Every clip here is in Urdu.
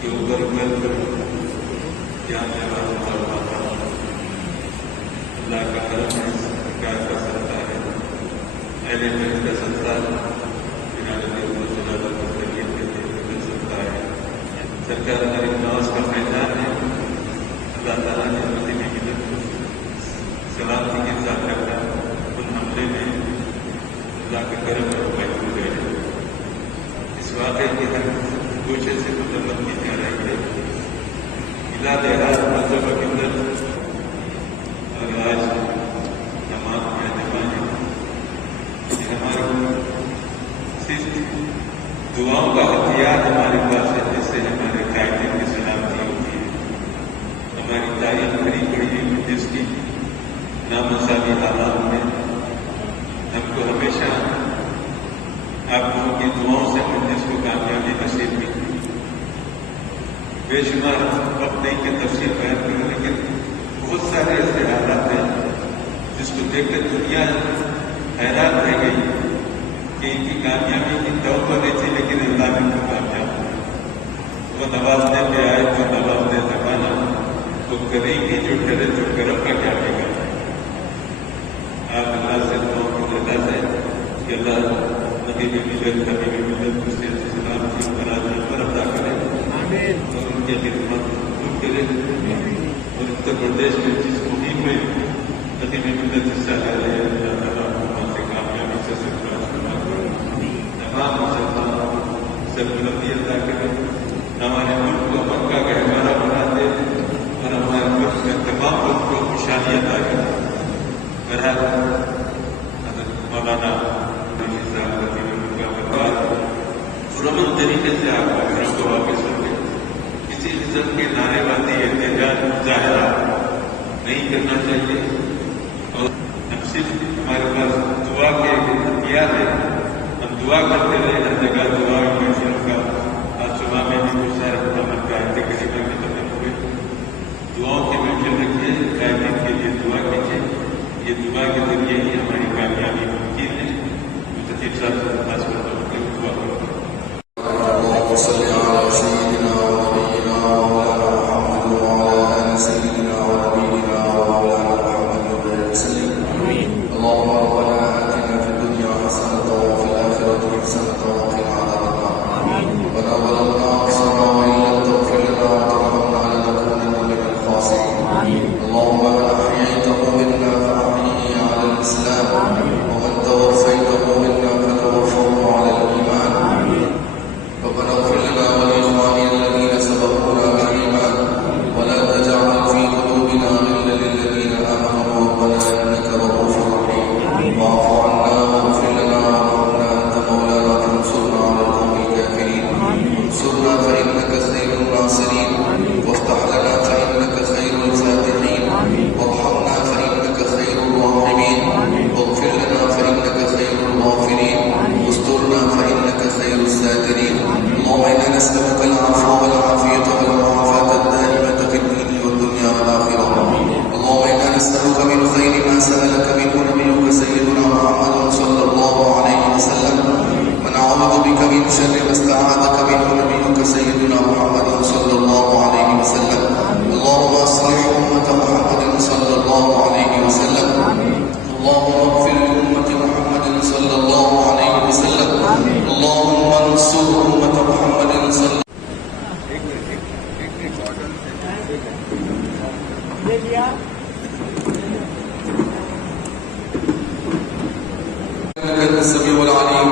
کہ ادھر مل کر کیا اللہ کا کرم ہے، کیا کر سکتا ہے، اہل بیت کا صدقہ بنا نبی صلی اللہ علیہ وسلم کے مل سکتا ہے۔ سرکار ہماری نماز کا میدان ہے، اللہ تعالیٰ نے مدینہ کی سلامتی کے ساتھ رکھا، ان حملے میں اللہ کا کرم اور محفوظ گئے۔ اس واقعے کی ہر گوشے سے مذمت کی جا رہی ہے، علا دیہات مذہب کے اندر، اور آج جماعت میں جماعت ہماری صرف دعاؤں کا ہتھیار ہمارے پاس ہے، جس سے ہمارے قائدین کی سلامتی ہوتی ہے۔ ہماری تاریخ بڑی بڑی ہے، جس کی نامساوی حالات میں ہم کو ہمیشہ آپ لوگوں کی دعاؤں سے جس کو کامیابی نصیب کی۔ بے شمار وقت نہیں کہ تفصیل بیان کروں، لیکن بہت سارے ایسے حالات ہیں جس کو دیکھ کر دنیا حیران رہ گئی کہ ان کی کامیابی کی توقع نہیں تھی، لیکن اللہ نے ان کو کامیاب کیا۔ وہ نوازنے پہ آئے تو نوازنے زمانہ تو کرے گی جو کرے تو کرم کا کیا بگا۔ آپ اللہ سے دعاؤں کی درخواست ہے کہ اللہ نبی ملت سے سلام کی برادری پر ادا کرے اور ان کی خدمت قبول کرے، اور اتر پردیش میں جس مہم میں نبی ملت حصہ لے رہے ہیں، اللہ تعالیٰ وہاں سے کامیابی سے سرفراز فرما کرے، تمام مسلمان سربلندی عطا کرے، ہمارے ملک کو امن کا گہوارہ بنا دے، اور ہمارے ملک میں تمام لوگ کو خوشحالی عطا کرے۔ بہرحال حضرت مولانا پرامن طریقے سے آپ گھروں کو واپس ہو گئے۔ کسی قسم کے نعرے بازی احتجاج مظاہرہ نہیں کرنا چاہیے، اور ہم صرف ہمارے پاس دعا کے اختیار ہے، ہم دعا کرتے رہے، ہر جگہ دعا محفلوں کا۔ آج صبح میں بھی کچھ سارے پرامن کا قریبا میں ختم ہوئے۔ دعاؤں کی محفل رکھیے، قائدین کے لیے دعا کیجیے، یہ دعا کے ذریعے ہی ہماری کامیابی ممکن ہے۔ خطیب صاحب سے خاص طور پر دعا کروں۔ صل على سيدنا ونبينا ومولانا محمد وعلى آل سيدنا ونبينا ومولانا محمد وسلم. اللهم ربنا آتنا في الدنيا حسنة وفي الآخرة حسنة وقنا عذاب النار. ربنا ظلمنا أنفسنا وإن لم تغفر لنا وترحمنا لنكونن من الخاسرين. اللهم من أحييته منا فأحيه على الإسلام، ومن توفيته منا فتوفه على الإيمان. ربنا اغفر لنا ولإخواننا الذين سبقونا بالإيمان، ولا تجعل في قلوبنا غلا للذين آمنوا ربنا إنك رؤوف رحيم. واعف عنا واغفر لنا وارحمنا أنت مولانا فانصرنا على القوم الكافرين. انصرنا فإنك خير الناصرين، وافتح لنا فإنك خير الفاتحين، وارحمنا فإنك خير الراحمين، واغفر لنا فإنك خير الغافرين، واسترنا فإنك خير الساترين. اللهم إنا نسألك العفو والعافية والمعافاة الدائمة في الدين والدنيا والآخرة. اللهم إنا نسألك من خير ما سألك منه نبيك سيدنا محمد صلى الله عليه وسلم، ونعوذ بك من شر ما استعاذك منه نبيك سيدنا محمد صلى الله عليه وسلم. اللهم أصلح أمة محمد صلى الله عليه وسلم. اللهم اغفر لأمة محمد صلى الله عليه وسلم. اللهم انصر أمة محمد صلى إنك السميع العليم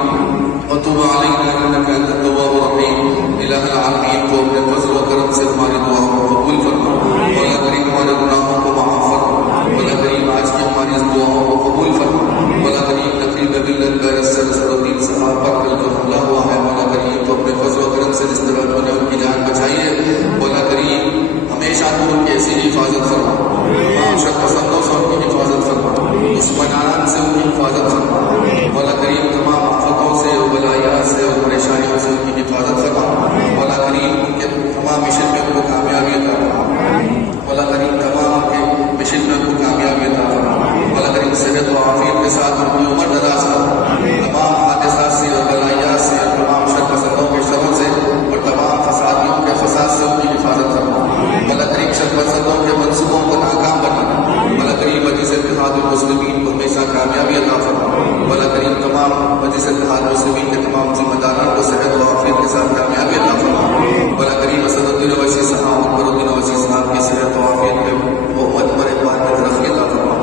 وتب علينا إنك أنت التواب الرحيم. إله العالمین کو اپنے فضل و کرم سے ہماری دعاؤں کو قبول فرما، مولا کریم ہمارے گناہوں کو معاف فرما، مولا کریم آج کی ہماری اس دعاؤں کو قبول فرما، مولا کریم تقریب ملت کا اس سے 3 صحابہ پر کل جو حملہ ہوا ہے، مولا کریم تو اپنے فضل و کرم سے جس طرح انہوں نے ان کی جان بچائی ہے، مولا کریم ہمیشہ تو ان کی ایسی حفاظت فرما، تمام شر پسندوں سے ان کی حفاظت فرما، دشمنان سے ان کی حفاظت فرما، مولا کریم تمام آفتوں سے اور بلایات سے اور پریشانیوں سے ان کی حفاظت فرما، مولا کریم ان کے تمام مشن میں ان کو کامیابی عطا فرما. اتحاد المسلمین کو ہمیشہ کامیابی عطا فرما. مولا کریم تمام مجلس اتحاد المسلمین کے تمام ذمہ داران کو صحت و عافیت کے ساتھ کامیابی عطا فرما. مولا کریم اسد الدین اویسی صاحب اکبر الدین اویسی صاحب کی صحت و عافیت پہ امت پر اقبال میں ترقی عطا فرما.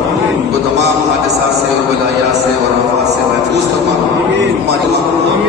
تو تمام حادثات سے اور بلایات سے اور آفات سے محفوظ فرما. ہماری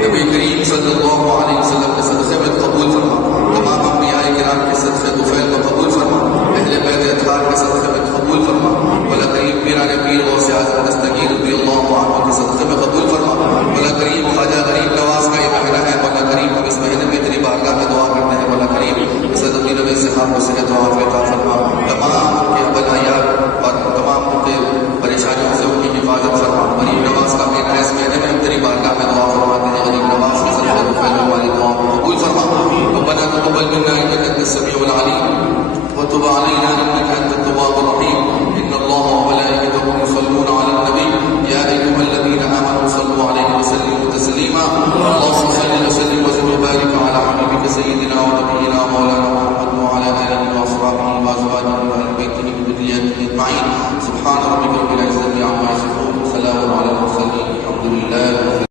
نبی کریم صلی اللہ علیہ وسلم کے صدقے میں قبول فرما. تمام انبیاء کرام کے صدقے طفیل میں قبول فرما. اہل بیت اطہار کے صدقے میں قبول فرما. مولا کریم پیران پیر غوث اعظم دستگیر رضی اللہ عنہ کے صدقے میں قبول فرما. مولا کریم خواجہ غریب نواز کا یہ مہینہ ہے. مولا کریم ہم اس مہینے میں تیری بارگاہ میں دعا کرتے ہیں. مولا کریم اسد الدین اویسی صاحب کو صحت و عافیت عطا فرما. تمام ان کے بلایات اور تمام ان کے پریشانیوں سے ان کی حفاظت فرما. غریب نواز کا مہینہ ہے. اس مہینے میں ہم تیری بارگاہ میں دعا فرماتے ہیں. غریب نواز کے صدقے طفیل ہماری دعا کو قبول فرما. ربنا تقبل منا انك انت السميع العليم وتب علينا